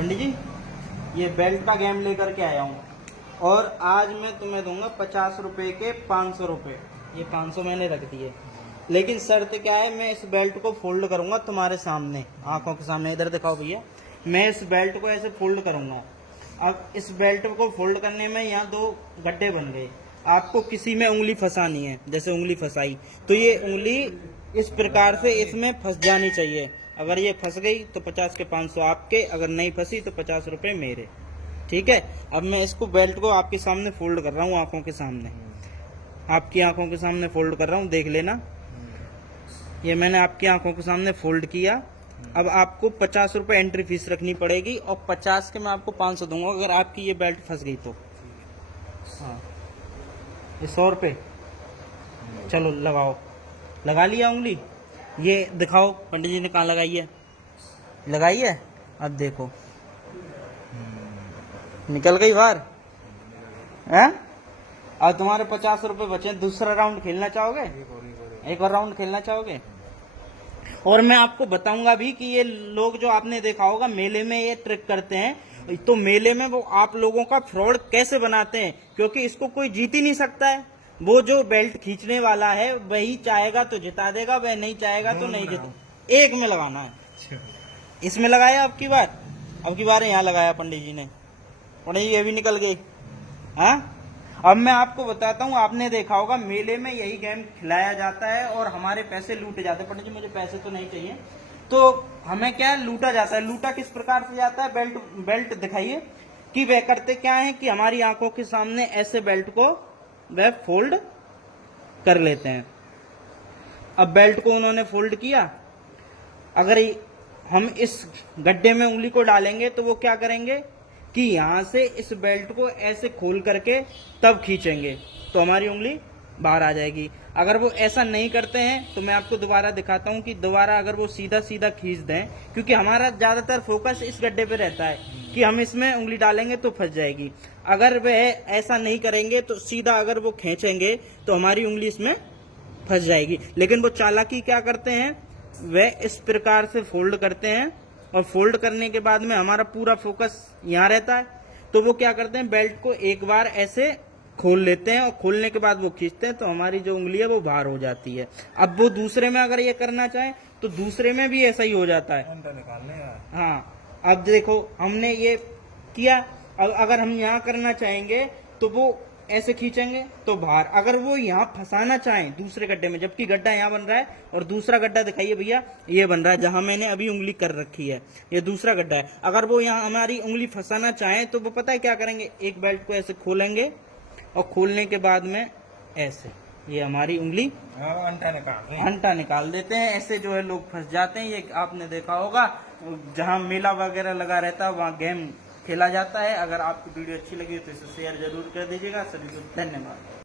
पंडित जी, ये बेल्ट का गेम लेकर के आया हूँ और आज मैं तुम्हें दूंगा 50 रुपए के 500 रुपए। ये 500 मैंने रख दिए, लेकिन शर्त क्या है, मैं इस बेल्ट को फोल्ड करूंगा तुम्हारे सामने, आंखों के सामने। इधर दिखाओ भैया, मैं इस बेल्ट को ऐसे फोल्ड करूंगा। अब इस बेल्ट को फोल्ड करने में यहाँ दो गड्ढे बन गए, आपको किसी में उंगली फंसानी है। जैसे उंगली फंसाई तो ये उंगली इस प्रकार से इसमें फंस जानी चाहिए। अगर ये फंस गई तो 50 के 500 आपके, अगर नहीं फंसी तो 50 रुपए मेरे। ठीक है। अब मैं इसको बेल्ट को आपके सामने फोल्ड कर रहा हूँ, आंखों के सामने, आपकी आंखों के सामने फोल्ड कर रहा हूँ, देख लेना। ये मैंने आपकी आंखों के सामने फोल्ड किया। अब आपको 50 रुपए एंट्री फीस रखनी पड़ेगी और 50 के मैं आपको 500 दूंगा अगर आपकी ये बेल्ट फंस गई तो। हाँ, ये 100 रुपये। चलो लगाओ, लगा लिया उंगली। ये दिखाओ पंडित जी ने कहाँ लगाई है, लगाई है। अब देखो निकल गई बाहर है। अब तुम्हारे 50 रुपए बचे। दूसरा राउंड खेलना चाहोगे? एक और राउंड खेलना चाहोगे? और मैं आपको बताऊंगा भी कि ये लोग जो आपने देखा होगा मेले में ये ट्रिक करते हैं, तो मेले में वो आप लोगों का फ्रॉड कैसे बनाते हैं, क्योंकि इसको कोई जीत ही नहीं सकता है। वो जो बेल्ट खींचने वाला है वही चाहेगा तो जिता देगा, वह नहीं चाहेगा तो नहीं जिता। एक में लगाना है। इसमें लगाया अब की बार यहाँ लगाया पंडित जी ने। पंडित जी ये भी निकल गई। हाँ, अब मैं आपको बताता हूँ, आपने देखा होगा मेले में यही गेम खिलाया जाता है और हमारे पैसे लूटे जाते हैं। पंडित जी मुझे पैसे तो नहीं चाहिए। तो हमें क्या लूटा जाता है। लूटा किस प्रकार से जाता है, बेल्ट दिखाइए कि वह करते क्या है कि हमारी आंखों के सामने ऐसे बेल्ट को वह फोल्ड कर लेते हैं। अब बेल्ट को उन्होंने फोल्ड किया, अगर हम इस गड्ढे में उंगली को डालेंगे तो वो क्या करेंगे कि यहां से इस बेल्ट को ऐसे खोल करके तब खींचेंगे तो हमारी उंगली बाहर आ जाएगी। अगर वो ऐसा नहीं करते हैं तो मैं आपको दोबारा दिखाता हूं कि दोबारा अगर वो सीधा सीधा खींच दें, क्योंकि हमारा ज्यादातर फोकस इस गड्ढे पे रहता है कि हम इसमें उंगली डालेंगे तो फंस जाएगी। अगर वह ऐसा नहीं करेंगे तो सीधा अगर वो खींचेंगे तो हमारी उंगली इसमें फंस जाएगी। लेकिन वो चालाकी क्या करते हैं, वह इस प्रकार से फोल्ड करते हैं और फोल्ड करने के बाद में हमारा पूरा फोकस यहाँ रहता है। तो वो क्या करते हैं, बेल्ट को एक बार ऐसे खोल लेते हैं और खोलने के बाद वो खींचते हैं तो हमारी जो उंगली है वो बाहर हो जाती है। अब वो दूसरे में अगर ये करना चाहे तो दूसरे में भी ऐसा ही हो जाता है। हाँ, अब देखो हमने ये किया। अब अगर हम यहाँ करना चाहेंगे तो वो ऐसे खींचेंगे तो बाहर। अगर वो यहाँ फंसाना चाहें दूसरे गड्ढे में, जबकि गड्ढा यहाँ बन रहा है और दूसरा गड्ढा दिखाइए भैया, ये बन रहा है जहां मैंने अभी उंगली कर रखी है, ये दूसरा गड्ढा है। अगर वो यहाँ हमारी उंगली फंसाना चाहें तो वो पता है क्या करेंगे, एक बेल्ट को ऐसे खोलेंगे और खोलने के बाद में ऐसे ये हमारी उंगली अंटा निकाल देते हैं। ऐसे जो है लोग फंस जाते हैं। ये आपने देखा होगा जहाँ मेला वगैरह लगा रहता है वहाँ गेम खेला जाता है। अगर आपको वीडियो अच्छी लगी तो इसे शेयर जरूर कर दीजिएगा। सभी को धन्यवाद।